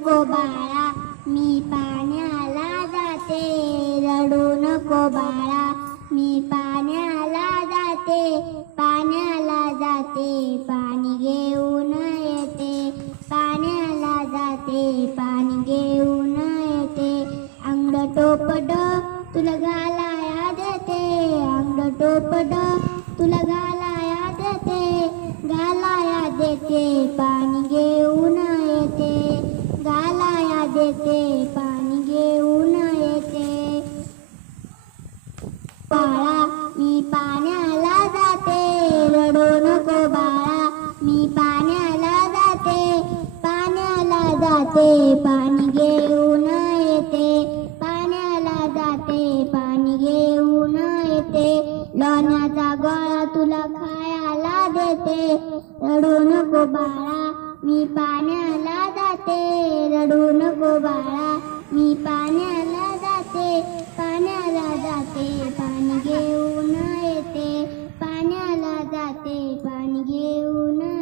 नको बाळा, मी पाण्याला जाते. रडू नको बाळा, मी पाण्याला जाते. पाण्याला जाते, पाणी घेऊन येते. पाण्याला जाते, पाणी घेऊन येते. अंगड टोपड तुला घालाया देते. अंगड टोपड तुला घालाया देते. घालाया देते, पाणी घेऊन येते. घालाया देते, पाणी घेऊन येते. बाळा, मी पाण्याला जाते. रडू नको बाळा, मी पाण्याला जाते. पाण्याला जाते, पाणी घेऊन येते. पाण्याला जाते, पाणी घेऊन येते. लोण्याचा गोळा तुला खायला देते. रडू नको बाळा, मी पाण्याला जाते. रडू नको बाळा, मी पाण्याला जाते. पाण्याला जाते, पाणी घेऊन येते. पाण्याला जाते, पाणी घेऊन